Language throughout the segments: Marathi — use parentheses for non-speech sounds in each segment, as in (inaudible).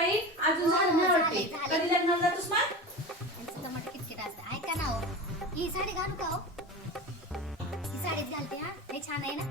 बाई अजून झालं नाही वाटते. कधी लग्नाला जातोस मग? यांचं टमाट किटकिट असतं. ऐका ना हो. ही साडी घालू का हो? ही साडीच घालते हा. हे छान आहे ना?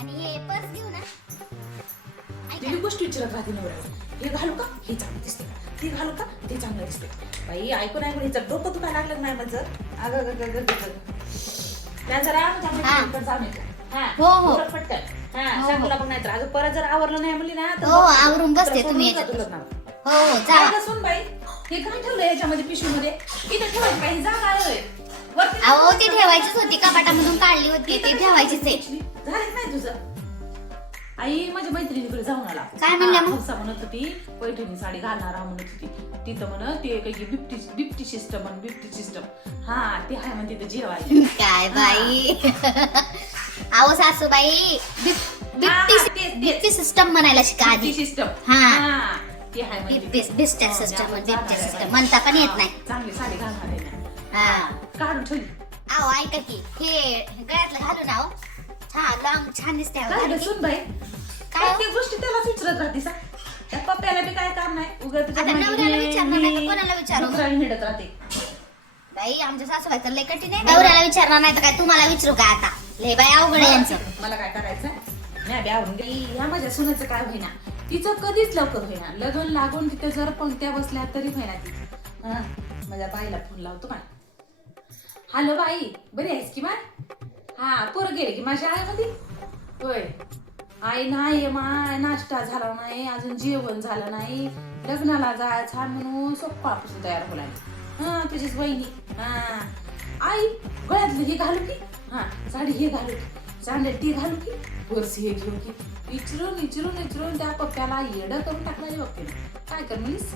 आणि हे पर्स घेऊ ना. ऐका तिने गोष्ट विचारत राहते नवऱ्याला. हे घालू का? हे चांगलं दिसते ते घालू का? ते चांगलं दिसते बाई ऐकून ऐकून हिचं डोकं दुखायला लागलं नाही माझं अगं अगं, अगं, अगं, अगं. त्या जरा आमच्या हा. मैत्रिणीकडे जाऊन येतो. हा, हो, हो. पटकन. हा, हो, सांगूला पण नाही तर परत जर आवरलं नाही म्हणली ना तर हो, मग आवरून बसते तुला तुम्ही सोडून याच्यात. हो हो काय जा गं सुनबाई. हे काय ठेवलं याच्यामध्ये पिशवीमध्ये? इथं ठेवायची बाई जागा आहे वरती अहो ती ठेवायचीच होती कपाटामधून काढली होती ती ठेवायचीच आहे. झालीच नाही तुझं. आई माझ्या मैत्रिणीकडे जाऊन आला. काय म्हणल्या मग? हौसा म्हणत होती. पैठणी साडी घालणार आहो म्हणत होती. तिथं म्हण ते काही बिफ्टी बिफ्टी सिस्टम बिफ्टी सिस्टम हा ते आहे म्हण तिथं जेवायला. (laughs) काय बाई. अहो सासूबाई बिप- बिप्टी तेच, तेच. बिप्टी सिस्टम म्हणायला शिका आधी. सिस्टम हा. आहे हो, सिस्टम आहे सिस्टम. म्हणता पण येत नाही. चांगली साडी घालणार आहे ना हा. काढून ठेवली अहो ऐका की हे गळ्यातलं घालू ना हो लॉंग छान दिसते अहो. काय हो? प्रत्येक गोष्टी त्याला विचारत राहते सा त्या पप्प्याला बी काय काम नाही? आता नवऱ्याला विचारणार नाही तर कोणाला विचारू? हिंडत राहते. बाई आमच्या सासूबाईचं लय कठीण आहे. नवऱ्याला विचारणार नाही तर काय तुम्हाला विचारू का आता? लय बाई अवघड आहे यांचं. मला काय करायचं मी बी आवरून गेली ह्या माझ्या सुनाचं काय होईना. तिचं कधीच लवकर होईना. लगन लागून तिथे जर पंक्त्या बसल्या तरी होईना तिचं हा, माझ्या बाईला फोन लावतो काय हॅलो बाई बरी आहेस की माय हा पोरं गेले की माझ्या आईमध्ये? होय. आई नाही माय नाश्ता झाला नाही अजून जेवण झालं नाही. लग्नाला जायचा म्हणून सोप्पापासून तयार होला हा तुझीच बहिणी हा. आई गळ्यातलं हे घालू की? हा साडी हे घालू की? चांदल ती घालू की? वर्ष हे घेऊ की? इचरून इचरून इचरून त्या पप्प्याला येडं करून टाकणार बघते काय कर म्हणलीस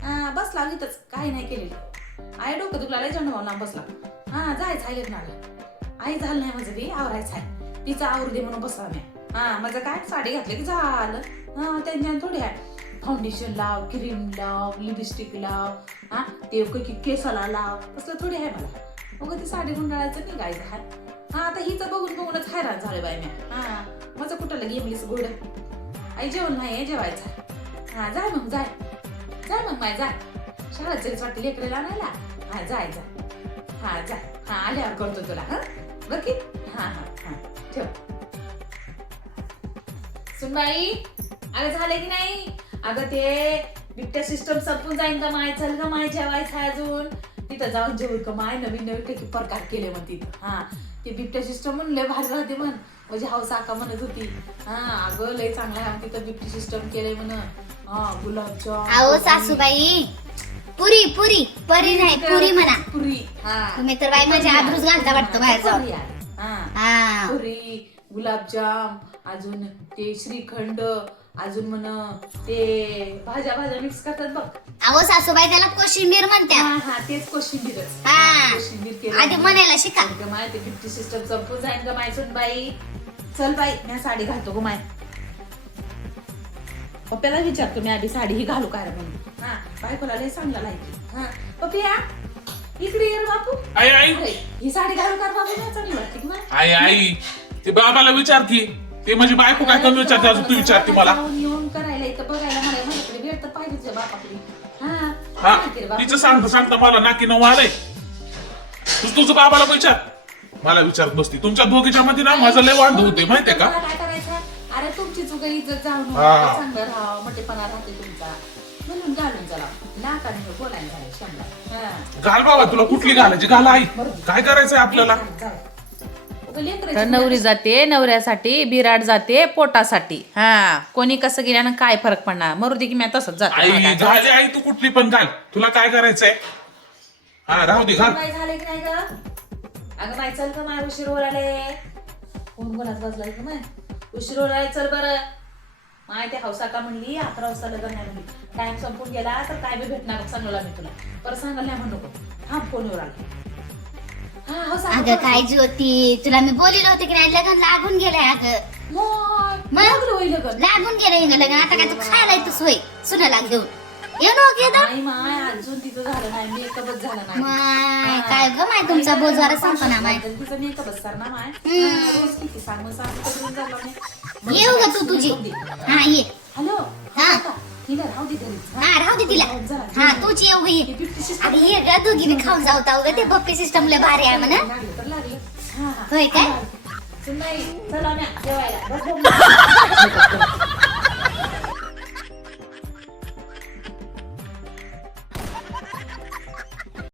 बस बसला काही नाही केलेलं. आई डोकं दुखला. लय जण ना बसला. हा जायचं आहे लग्नाला. आई झालं नाही माझं बी. आवरायचं आहे तिचं आवरू दे म्हणून बसला मी. हा माझं काय? साडी घातली की झालं. हा त्यांच्या थोडी आहे फाउंडेशन लाव क्रीम लाव लिपस्टिक लाव हा? ते केसाला लाव. तसलं थोडी आहे मला. मग ते साडी गुंडाळायचं निघायचं आहे हा आता हिचं बघून बघूनच हैराण झाले बाय म्या हा माझं कुठं गेमलीस गोड? आई जेवण नाही जेवायचं. आहे. हा जाय मग जाय. जाय मग माय जाय. शाळेत जायचं वाटते लेकरेला आणायला? हा जाय जाय. हा जाय. हा आल्यावर करतो तुला हा? बघ की? हा हा हा. ठेव. सुनबाई अगं झालं की नाही? अगं ते बिबट्या सिस्टम संपून जाईन का माय चल का माय जेवायचं आहे अजून. तिथं जाऊन जेवू का माय नवीन नवीन काही प्रकार केले मग तिथं. हा ते बिबट्या सिस्टम म्हणले भारी राहते म्हण. म्हणजे हाऊस आका म्हणत होती. हा अगं लय चांगला आहे. तिथं बिबटी सिस्टम केलंय म्हण. हा गुलाबजाम अहो सासूबाई पुरी पुरी. परी नाही पुरी म्हणा. पुरी हा. तुम्ही तर बाई माझ्या आबरूच घालता वाटतं बाहेर जाऊन पुरी आहे. हा. हा. पुरी. गुलाबजाम अजून ते श्रीखंड अजून म्हण ते भाज्या भाज्या मिक्स करतात बघ. अहो सासूबाई त्याला कोशिंबीर म्हणत्या. हा हा तेच हा. कोशिंबीर केलं. आधी म्हणायला शिका. ग माय ते फिफ्टी सिस्टम संपून जाईन ग माय सुन बाई चल बाई मी साडी घालतो ग माय. पप्प्याला विचारतो मी आधी साडी ही घालू काय रे म्हणून. हा बायकोला लय चांगला लायकी हा पप्पिया इकडे ये रे बापू. आई आई. अरे, ही साडी घालू का बापू नाही चांगली वाटते की मला आई. आई ते बाबाला विचार की ते माझी बायको काय कमी विचारते अजून तू विचारते मला. येऊन करायला इथं बघायला मला माझ्याकडे वेळ तर पाहिजेच आहे बापाकडे. हा हा काय केलं बापू? तिचं सांगता सांगता मला नाकी नऊ आलंय. तू तुझं बाबाला विचार? मला विचारत बसती. तुमच्या दोघीच्या मध्ये ना माझं लय वांध होते माहितीये का? मला काय करायचं? अरे तुमची चुका इज्जत हा. चांगलं मोठेपणा राहते तुमचा. म्हणून घालून चला. नाकाने बोलायला शंभर. हा. घाल बाबा तुला कुठली घालायची? घाल आई. काय करायचंय आपल्याला? जाऊ. तर नवरी जाते नवऱ्यासाठी बिराड जाते पोटासाठी. हा कोणी कसं गेल्यानं काय फरक पडणार? मरू दे की मी तसंच जाते. आई तू कुठली पण घाल. तुला काय करायचंय? हा राहू दे घाल. काय झालं की नाही ग? अगं बाई चल का माय उशीर ओलाले कोण कोणाच बसलाय का माय? उशीर ओलाय चल बरं. माय ते हौसा का म्हणली? अकरा वाजता लग्न नाही म्हणली. टाइम संपून गेला तर काय बी भेटणार सांगला मी तुला. परत सांगायला नाही म्हणू हा फोनवर आला. अगं काय ज्योती तुला मी बोलिलो होते की नाही लग्न लागून गेलंय अगं मग? लग्न गेलंय हिनं लग्न आता काय तू खायला येतोस होय सुनाला घेऊन ये नो घेता नाही माय अजून तिथं झालं नाही मेकअपच झाला नाही माय काय ग माय तुमचा बोजवारा संपना माय ना माय हम्म. हा, रोज किती सांग मग सांग करून झालं नाही येऊ ग तू तुझी हा ये हॅलो हा. हिला राहू दे घरीच हा राहू दे तिला. जरा हा तूच येऊ घे. हे अरे ये ग दोघी बी खाऊन जाऊ ताऊ ग. ते बप्पी सिस्टम लय भारी आहे म्हणा. लागलं तर लागलं. हा हा. होय काय? सुनबाई, चला म्या जेवायला. बस बघ. (laughs)